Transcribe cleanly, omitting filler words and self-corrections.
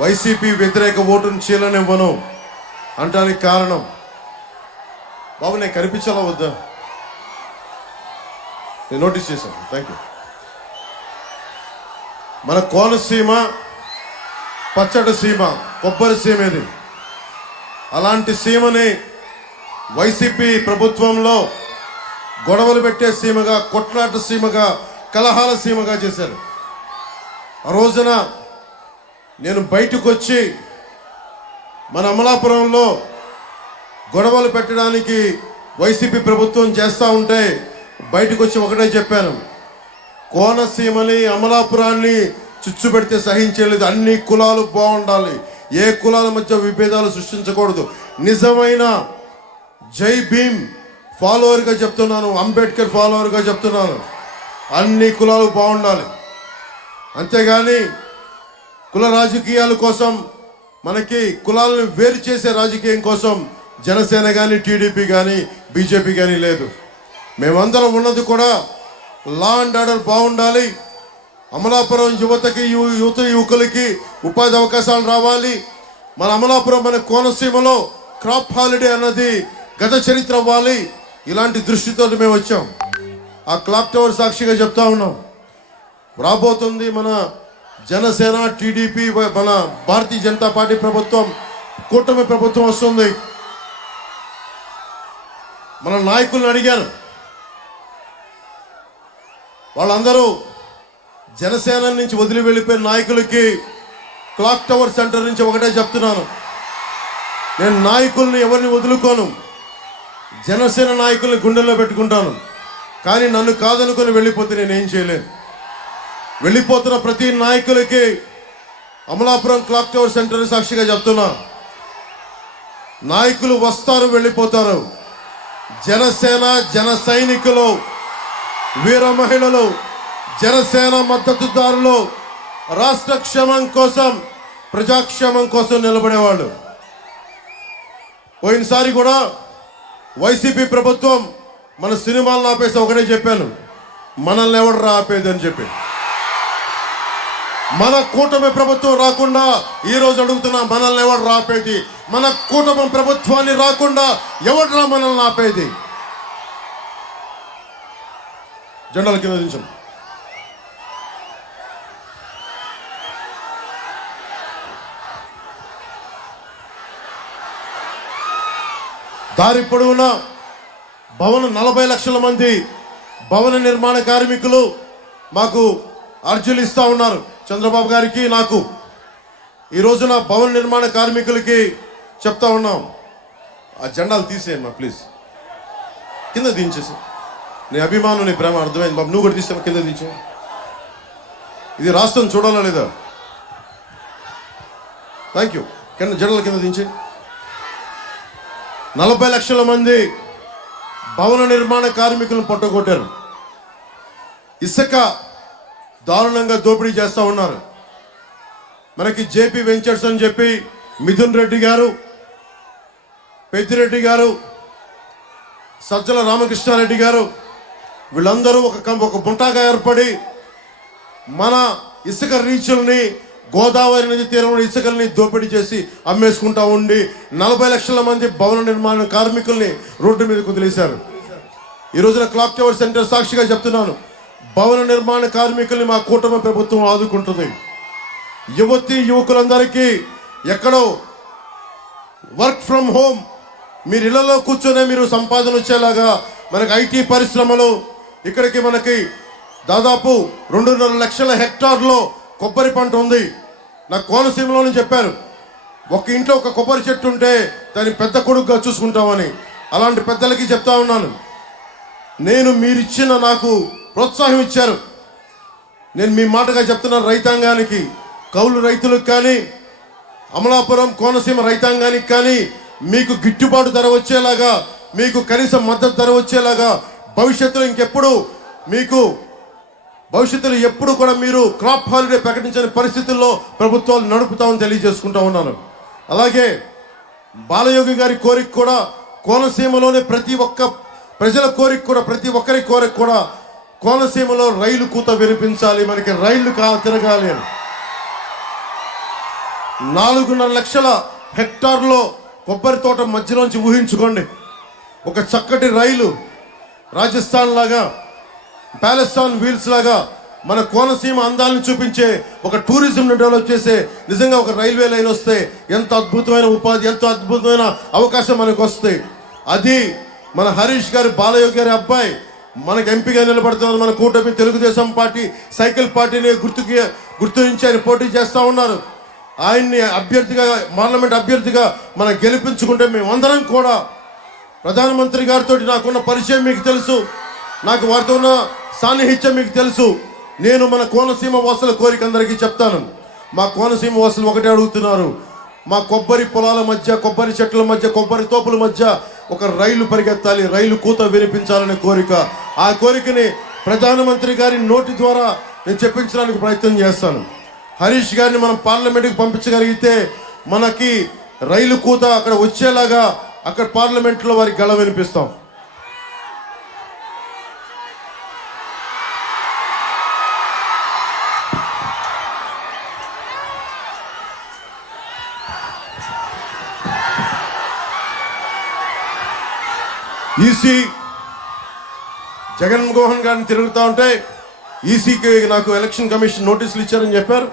YCP వ్యతిరేక ఓటును చీలనివ్వను అంటానికి కారణం, బాబు నేను కనిపించాలా వద్దా? నేను నోటీస్ చేశాను. Thank you. మన కోనసీమ పచ్చడి సీమ, కొబ్బరి సీమ ఇది. అలాంటి సీమని వైసీపీ ప్రభుత్వంలో గొడవలు పెట్టే సీమగా, కొట్లాట సీమగా, కలహాల సీమగా చేశారు. ఆ రోజున నేను బయటకు వచ్చి మన అమలాపురంలో గొడవలు పెట్టడానికి వైసీపీ ప్రభుత్వం చేస్తూ ఉంటే బయటకు వచ్చి ఒకటే చెప్పాను, కోనసీమని అమలాపురాన్ని చిచ్చు పెడితే సహించలేదు. అన్ని కులాలు బాగుండాలి, ఏ కులాల మధ్య విభేదాలు సృష్టించకూడదు. నిజమైన జై భీమ్ ఫాలోవర్గా చెప్తున్నాను, అంబేద్కర్ ఫాలోవర్గా చెప్తున్నాను, అన్ని కులాలు బాగుండాలి. అంతేగాని కుల రాజకీయాల కోసం, మనకి కులాలను వేరు చేసే రాజకీయం కోసం జనసేన కానీ, టీడీపీ కానీ, బీజేపీ కానీ లేదు. మేమందరం ఉన్నది కూడా లా అండ్ ఆర్డర్ బాగుండాలి. అమలాపురం యువతకి, యువకులకి ఉపాధి అవకాశాలు రావాలి. మన అమలాపురం, మన కోనసీమలో క్రాప్ హాలిడే అన్నది గత చరిత్ర అవ్వాలి. ఇలాంటి దృష్టితో మేము వచ్చాం. ఆ క్లాక్ టవర్ సాక్షిగా చెప్తా ఉన్నాం, రాబోతుంది మన జనసేన, టీడీపీ, మన భారతీయ జనతా పార్టీ ప్రభుత్వం, కూటమి ప్రభుత్వం వస్తుంది. మన నాయకులను అడిగారు, వాళ్ళందరూ జనసేన నుంచి వదిలి వెళ్ళిపోయిన నాయకులకి క్లాక్ టవర్ సెంటర్ నుంచి ఒకటే చెప్తున్నాను, నేను నాయకుల్ని ఎవరిని వదులుకోను, జనసేన నాయకుల్ని గుండెల్లో పెట్టుకుంటాను. కానీ నన్ను కాదనుకొని వెళ్ళిపోతే నేనేం చేయలేను. వెళ్ళిపోతున్న ప్రతి నాయకులకి అమలాపురం క్లాక్ టవర్ సెంటర్ సాక్షిగా చెప్తున్నా, నాయకులు వస్తారు, వెళ్ళిపోతారు. జనసేన జన సైనికులు, వీర మహిళలు, జనసేన మద్దతుదారులు రాష్ట్ర క్షేమం కోసం, ప్రజాక్షేమం కోసం నిలబడేవాళ్ళు. పోయినసారి కూడా వైసీపీ ప్రభుత్వం మన సినిమాలను ఆపేసి ఒకటే చెప్పాను, మనల్ని ఎవడు ఆపేది అని చెప్పి. మన కూటమి ప్రభుత్వం రాకుండా ఈరోజు అడుగుతున్నా, మనల్ని ఎవడు ఆపేది? మన కూటమి ప్రభుత్వాన్ని రాకుండా ఎవడ్రా మనల్ని ఆపేది? జెండాల కింద దించండి. దారి పొడవునా భవన 40 లక్షల మంది భవన నిర్మాణ కార్మికులు మాకు అర్జీలు ఇస్తా ఉన్నారు, చంద్రబాబు గారికి, నాకు. ఈ రోజున భవన నిర్మాణ కార్మికులకి చెప్తా ఉన్నాం, ఆ జెండాలు తీసేయండి మా ప్లీజ్, కింద దించేసి. నీ అభిమానం, నీ ప్రేమ అర్థమైంది బాబు, నువ్వు కూడా తీస్తే కింద దించు. ఇది రాష్ట్రం చూడాలా లేదా? Thank you. కింద జెండాల కింద దించి. 40 లక్షల మంది భవన నిర్మాణ కార్మికులను పట్టుకొట్టారు. ఇసుక దారుణంగా దోపిడీ చేస్తూ ఉన్నారు. మనకి జేపీ వెంచర్స్ అని చెప్పి మిథున్ రెడ్డి గారు, పెద్దిరెడ్డి గారు, సజ్జల రామకృష్ణారెడ్డి గారు, వీళ్ళందరూ ఒక బుంటాగా ఏర్పడి మన ఇసుక రీచుల్ని, గోదావరి నది తీరంలో ఇసుకల్ని దోపిడీ చేసి అమ్మేసుకుంటా ఉండి 40 లక్షల మంది భవన నిర్మాణ కార్మికుల్ని రోడ్డు మీద వదిలేశారు. ఈ రోజున క్లాక్ టవర్ సెంటర్ సాక్షిగా చెప్తున్నాను, భవన నిర్మాణ కార్మికుల్ని మా కూటమి ప్రభుత్వం ఆదుకుంటుంది. యువకులందరికీ ఎక్కడో వర్క్ ఫ్రమ్ హోమ్, మీరు ఇళ్లలో కూర్చొనే మీరు సంపాదన వచ్చేలాగా మనకి ఐటీ పరిశ్రమలు, ఇక్కడికి మనకి దాదాపు 2.5 లక్షల హెక్టార్లో కొబ్బరి పంట ఉంది. నాకు కోనసీమలోనే చెప్పారు, ఒక ఇంట్లో ఒక కొబ్బరి చెట్టు ఉంటే దాన్ని పెద్ద కొడుకుగా చూసుకుంటామని. అలాంటి పెద్దలకి చెప్తా ఉన్నాను, నేను మీరిచ్చిన, నాకు ప్రోత్సాహం ఇచ్చారు. నేను మీ మాటగా చెప్తున్నాను, రైతాంగానికి, కౌలు రైతులకు కానీ, అమలాపురం కోనసీమ రైతాంగానికి కానీ మీకు గిట్టుబాటు ధర వచ్చేలాగా, మీకు కనీస మద్దతు ధర వచ్చేలాగా భవిష్యత్తులో ఇంకెప్పుడు మీకు భవిష్యత్తులో ఎప్పుడు కూడా మీరు క్రాప్ హాలిడే ప్రకటించని పరిస్థితుల్లో ప్రభుత్వాలు నడుపుతామని తెలియజేసుకుంటా ఉన్నాను. అలాగే బాలయోగి గారి కోరిక కూడా, కోనసీమలోనే ప్రతి ఒక్క ప్రజల కోరిక కూడా, ప్రతి ఒక్కరి కోరిక కూడా కోనసీమలో రైలు కూత వినిపించాలి, మనకి రైళ్లు తిరగాలి అని. 4.5 లక్షల హెక్టార్లో కొబ్బరి తోట మధ్యలోంచి ఊహించుకోండి. ఒక చక్కటి రైలు రాజస్థాన్ లాగా, ప్యాలెస్టాన్ వీల్స్ లాగా మన కోనసీమ అందాలను చూపించే ఒక టూరిజం డెవలప్ చేసే నిజంగా ఒక రైల్వే లైన్ వస్తే ఎంత అద్భుతమైన ఉపాధి, ఎంత అద్భుతమైన అవకాశం మనకు వస్తాయి. అది మన హరీష్ గారి, బాలయోగి గారి అబ్బాయి మనకు ఎంపీగా నిలబడుతున్నారు. మన కూటమి తెలుగుదేశం పార్టీ సైకిల్ పార్టీని గుర్తించి ఆయన పోటీ చేస్తూ ఉన్నారు. ఆయన్ని అభ్యర్థిగా, పార్లమెంట్ అభ్యర్థిగా మనం గెలిపించుకుంటే మేమందరం కూడా, ప్రధానమంత్రి గారితో నాకున్న పరిచయం మీకు తెలుసు, నాకు వారితో ఉన్న సాన్నిహిత్యం మీకు తెలుసు. నేను మన కోనసీమ వాసుల కోరిక అందరికీ చెప్తాను. మా కోనసీమ వాసులు ఒకటే అడుగుతున్నారు, మా కొబ్బరి పొలాల మధ్య, కొబ్బరి చెట్ల మధ్య, కొబ్బరి తోపుల మధ్య ఒక రైలు పరిగెత్తాలి, రైలు కూత వినిపించాలనే కోరిక. ఆ కోరికని ప్రధానమంత్రి గారి నోటి ద్వారా నేను చెప్పించడానికి ప్రయత్నం చేస్తాను. హరీష్ గారిని మనం పార్లమెంట్కి పంపించగలిగితే మనకి రైలు కూత అక్కడ వచ్చేలాగా అక్కడ పార్లమెంట్లో వారికి గళ వినిపిస్తాం. ఈసీ జగన్మోహన్ గారిని తిరుగుతూ ఉంటే ఈసీకి నాకు ఎలక్షన్ కమిషన్ నోటీసులు ఇచ్చారని చెప్పారు.